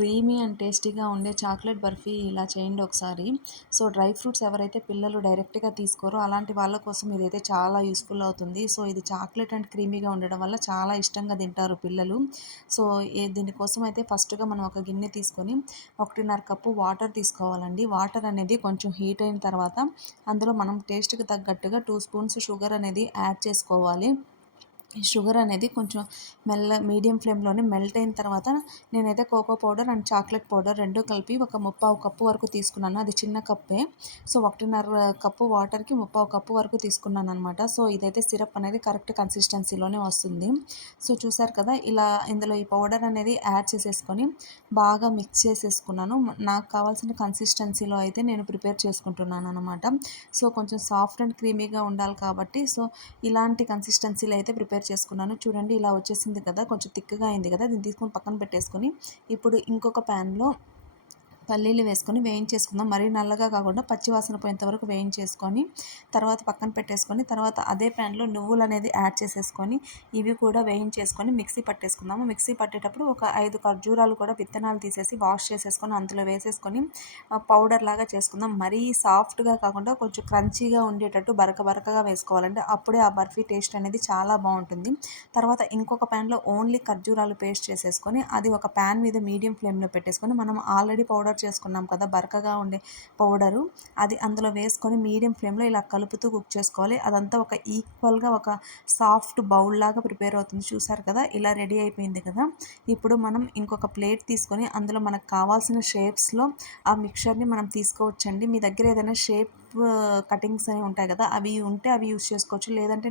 Creamy and టేస్టీగా ఉండే chocolate barfi ఇలా చేయండి ఒకసారి. సో, డ్రై ఫ్రూట్స్ ఎవరైతే పిల్లలు డైరెక్ట్‌గా తీసుకోరో అలాంటి వాళ్ళ కోసం ఇదైతే చాలా యూజ్‌ఫుల్ అవుతుంది. సో, ఇది చాక్లెట్ అండ్ క్రీమీగా ఉండడం వల్ల చాలా ఇష్టంగా తింటారు పిల్లలు. సో, దీనికోసం అయితే ఫస్ట్‌గా మనం ఒక గిన్నె తీసుకొని 1:30 కప్పు వాటర్ తీసుకోవాలండి. వాటర్ అనేది కొంచెం హీట్ అయిన తర్వాత అందులో మనం టేస్ట్‌కి తగ్గట్టుగా 2 స్పూన్స్ షుగర్ అనేది యాడ్ చేసుకోవాలి. ఈ షుగర్ అనేది కొంచెం మీడియం ఫ్లేమ్‌లోనే మెల్ట్ అయిన తర్వాత నేనైతే cocoa powder and chocolate powder 2 కలిపి ఒక ముప్పావు కప్పు వరకు తీసుకున్నాను. అది చిన్న కప్పే. సో, 1:30 కప్పు వాటర్‌కి ముప్పావు కప్పు వరకు తీసుకున్నాననమాట. సో, ఇదైతే సిరప్ అనేది కరెక్ట్ కన్సిస్టెన్సీలోనే వస్తుంది. సో, చూసారు కదా! ఇలా ఇందులో ఈ పౌడర్ అనేది యాడ్ చేసేసుకొని బాగా మిక్స్ చేసేసుకున్నాను. నాకు కావాల్సిన కన్సిస్టెన్సీలో అయితే నేను ప్రిపేర్ చేసుకుంటున్నాననమాట. సో, కొంచెం సాఫ్ట్ అండ్ క్రీమీగా ఉండాలి కాబట్టి ఇలాంటి కన్సిస్టెన్సీలో అయితే ప్రిపేర్ చేసుకున్నాను. చూడండి ఇలా వచ్చేసింది కదా! కొంచెం థిక్‌గా అయింది కదా! దీన్ని తీసుకొని పక్కన పెట్టేసుకొని, ఇప్పుడు ఇంకొక ప్యాన్‌లో పల్లీలు వేసుకొని వేయించేసుకుందాం. మరీ నల్లగా కాకుండా పచ్చి వాసన పోయేంత వరకు వేయించేసుకొని, తర్వాత పక్కన పెట్టేసుకొని, తర్వాత అదే ప్యాన్‌లో నువ్వులనేది యాడ్ చేసేసుకొని, ఇవి కూడా వేయించేసుకొని మిక్సీ పట్టేసుకుందాము. మిక్సీ పట్టేటప్పుడు ఒక 5 ఖర్జూరాలు కూడా విత్తనాలు తీసేసి వాష్ చేసేసుకొని అందులో వేసేసుకొని పౌడర్ లాగా చేసుకుందాం. మరీ సాఫ్ట్‌గా కాకుండా కొంచెం క్రంచీగా ఉండేటట్టు బరకగా వేసుకోవాలండి. అప్పుడే ఆ బర్ఫీ టేస్ట్ అనేది చాలా బావుంటుంది. తర్వాత ఇంకొక ప్యాన్‌లో ఓన్లీ ఖర్జూరాలు పేస్ట్ చేసేసుకొని, అది ఒక ప్యాన్ మీద మీడియం ఫ్లేమ్‌లో పెట్టేసుకొని, మనం ఆల్రెడీ పౌడర్ చేసుకున్నాం కదా! బరకగా ఉండే పౌడరు, అది అందులో వేసుకొని మీడియం ఫ్లేమ్‌లో ఇలా కలుపుతూ కుక్ చేసుకోవాలి. అదంతా ఒక ఈక్వల్‌గా ఒక సాఫ్ట్ బౌల్ లాగా ప్రిపేర్ అవుతుంది. చూసారు కదా! ఇలా రెడీ అయిపోయింది కదా! ఇప్పుడు మనం ఇంకొక ప్లేట్ తీసుకొని అందులో మనకు కావాల్సిన షేప్స్‌లో ఆ మిక్చర్‌ని మనం తీసుకోవచ్చండి. మీ దగ్గర ఏదైనా షేప్ కటింగ్స్ అనేవి ఉంటాయి కదా! అవి ఉంటే అవి యూజ్ చేసుకోవచ్చు. లేదంటే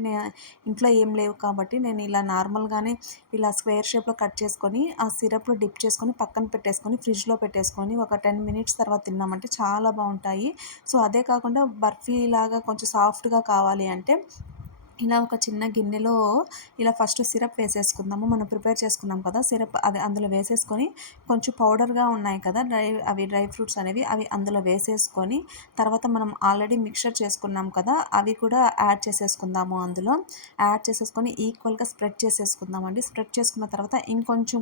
ఇంట్లో ఏం లేవు కాబట్టి నేను ఇలా నార్మల్‌గానే ఇలా స్క్వేర్ షేప్‌లో కట్ చేసుకొని, ఆ సిరప్‌లో డిప్ చేసుకొని పక్కన పెట్టేసుకొని, ఫ్రిడ్జ్‌లో పెట్టేసుకొని ఒక 10 మినిట్స్ తర్వాత తిన్నామంటే చాలా బావుంటాయి. సో, అదే కాకుండా బర్ఫీలాగా కొంచెం సాఫ్ట్‌గా కావాలి అంటే ఇలా ఒక చిన్న గిన్నెలో ఇలా ఫస్ట్ సిరప్ వేసేసుకుందాము. మనం ప్రిపేర్ చేసుకున్నాం కదా! సిరప్ అది అందులో వేసేసుకొని కొంచెం పౌడర్‌గా ఉన్నాయి కదా! డ్రై ఫ్రూట్స్ అనేవి అవి అందులో వేసేసుకొని, తర్వాత మనం ఆల్రెడీ మిక్చర్ చేసుకున్నాం కదా! అవి కూడా యాడ్ చేసేసుకుందాము అందులో. యాడ్ చేసేసుకొని ఈక్వల్‌గా స్ప్రెడ్ చేసేసుకుందామండి. స్ప్రెడ్ చేసుకున్న తర్వాత ఇంకొంచెం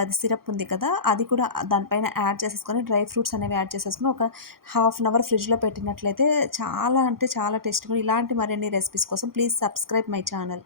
అది సిరప్ ఉంది కదా! అది కూడా దానిపైన యాడ్ చేసేసుకొని డ్రై ఫ్రూట్స్ అనేవి యాడ్ చేసేసుకొని ఒక హాఫ్ అన్ అవర్ ఫ్రిడ్జ్‌లో పెట్టినట్లయితే చాలా అంటే చాలా టేస్టీగా ఇలాంటి మరిన్ని రెసిపీస్ కోసం ప్లీజ్ సబ్స్క్రైబ్ మై ఛానల్.